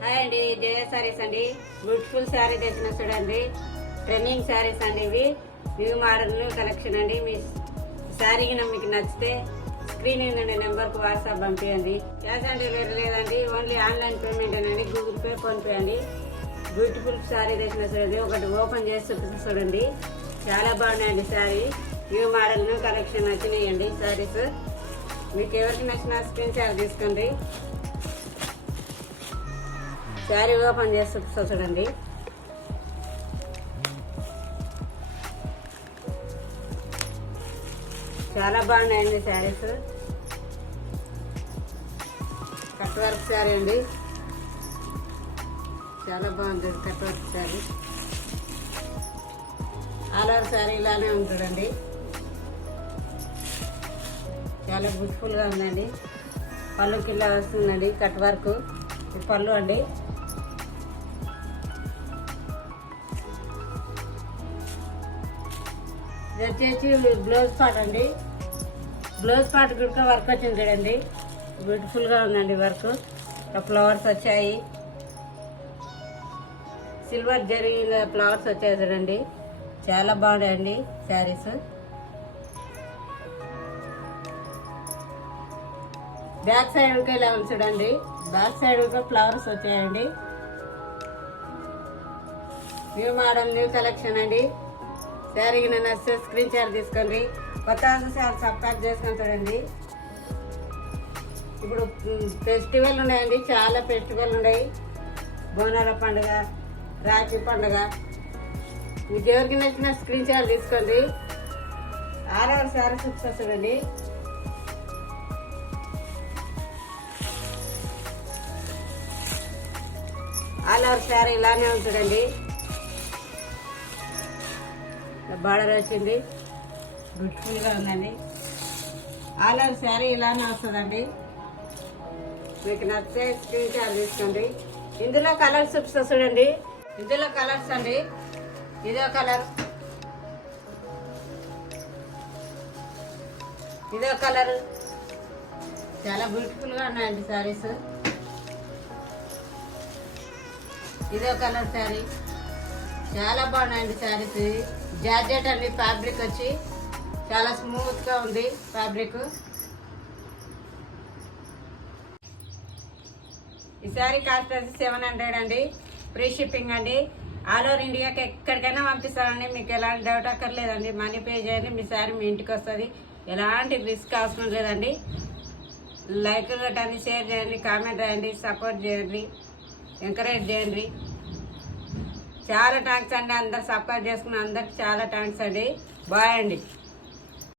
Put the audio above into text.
Hi అండి, జయ సారీస్ అండి. Beautiful sari తెచ్చిన చూడండి. ట్రెండింగ్ శారీస్ అండి. ఇవి న్యూ మోడల్ కలెక్షన్ అండి. మీ శారీ మీకు నచ్చితే స్క్రీన్ ఏందండి నెంబర్కు వాట్సాప్ పంపించండి. క్యాష్ ఆన్ డెలివరీ లేదండి, ఓన్లీ ఆన్లైన్ పేమెంట్ అండి. గూగుల్ పే, ఫోన్ పే అండి. బ్యూటిఫుల్ శారీ తెచ్చిన చూడండి. ఒకటి ఓపెన్ చేసి చూడండి. చాలా బాగున్నాయండి శారీ. న్యూ మోడల్ కలెక్షన్ వచ్చినాయండి శారీస్. మీకు ఎవరికి నచ్చిన స్క్రీన్ షాట్ తీసుకోండి. శారీ ఓపెన్ చేసి చూడండి. చాలా బాగున్నాయండి శారీస్. కట్ వర్క్ శారీ అండి. చాలా బాగుంది cut work sari. All over sari ఇలానే ఉంటుందండి. చాలా బ్యూటిఫుల్గా ఉందండి. పళ్ళు కింద వస్తుందండి కట్ వర్క్. పళ్ళు అండి. ఇది వచ్చేసి బ్లౌజ్ పార్ట్ అండి. బ్లౌజ్ పార్ట్ కూడా వర్క్ వచ్చింది చూడండి. బ్యూటిఫుల్గా ఉందండి వర్క్. ఫ్లవర్స్ వచ్చాయి, సిల్వర్ జరిగిన ఫ్లవర్స్ వచ్చాయి చూడండి. చాలా బాగున్నాయండి శారీస్. బ్యాక్ సైడ్ ఇలా ఉంది చూడండి. బ్యాక్ సైడ్ ఫ్లవర్స్ వచ్చాయండి. న్యూ మోడల్ న్యూ కలెక్షన్ అండి. శారీకి నన్ను వస్తే స్క్రీన్ షాట్ తీసుకోండి. కొత్త సబ్స్క్రైబ్ చేసుకొని చూడండి. ఇప్పుడు ఫెస్టివల్ ఉన్నాయండి, చాలా ఫెస్టివల్ ఉన్నాయి. బోనాల పండుగ, రాఖీ పండుగ. మీకు ఎవరికి నచ్చిన స్క్రీన్ షాట్ తీసుకోండి. ఆల్ ఓవర్ శారీ సక్సెస్ చూడండి. ఆల్ ఓవర్ శారీ ఇలానే ఉంటుందండి. బార్డర్ వచ్చింది, బ్యూటిఫుల్గా ఉందండి. ఆల్ ఓవర్ శారీ ఇలానే వస్తుందండి. మీకు నచ్చే స్క్రీన్ షాట్ తీసుకోండి. ఇందులో కలర్స్ చూడండి. ఇందులో కలర్స్ అండి. ఇదో కలర్, ఇదో కలర్. చాలా బ్యూటిఫుల్గా ఉన్నాయండి శారీస్. ఇదో కలర్ శారీ. చాలా బాగున్నాయండి శారీస్. జార్జెట్ అండి. ఫ్యాబ్రిక్ వచ్చి చాలా స్మూత్గా ఉంది ఫ్యాబ్రిక్. ఈ శారీ కాస్ట్ వచ్చి 700 అండి. ఫ్రీ షిప్పింగ్ అండి. ఆల్ ఓవర్ ఇండియాకి ఎక్కడికైనా పంపిస్తానండి. మీకు ఎలాంటి డౌట్ అక్కర్లేదండి. మనీ పే చేయండి, మీ శారీ మీ ఇంటికి వస్తుంది. ఎలాంటి రిస్క్ అవసరం లేదండి. లైక్ కొట్టండి, షేర్ చేయండి, కామెంట్ రాయండి, సపోర్ట్ చేయండి, ఎంకరేజ్ చేయండి. చాలా థ్యాంక్స్ అండి. అందరు సబ్స్క్రైబ్ చేసుకున్న అందరికి చాలా థ్యాంక్స్ అండి. బాయ్ అండి.